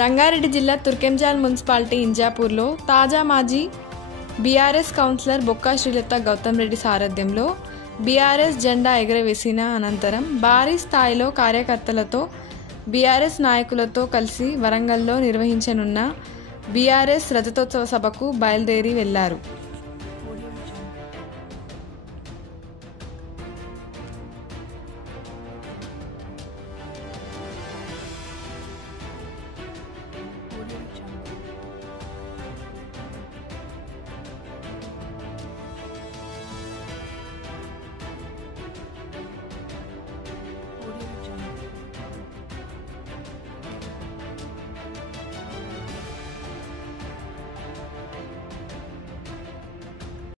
రంగారెడ్డి జిల్లా తుర్కెంజాల్ మున్సిపాలిటీ ఇంజాపూర్లో తాజా మాజీ బీఆర్ఎస్ కౌన్సిలర్ బొక్కా శ్రీలత గౌతమ్ రెడ్డి సారథ్యంలో బీఆర్ఎస్ జెండా ఎగురవేసిన అనంతరం భారీ స్థాయిలో కార్యకర్తలతో బీఆర్ఎస్ నాయకులతో కలిసి వరంగల్లో నిర్వహించనున్న బీఆర్ఎస్ రజతోత్సవ సభకు బయలుదేరి వెళ్లారు.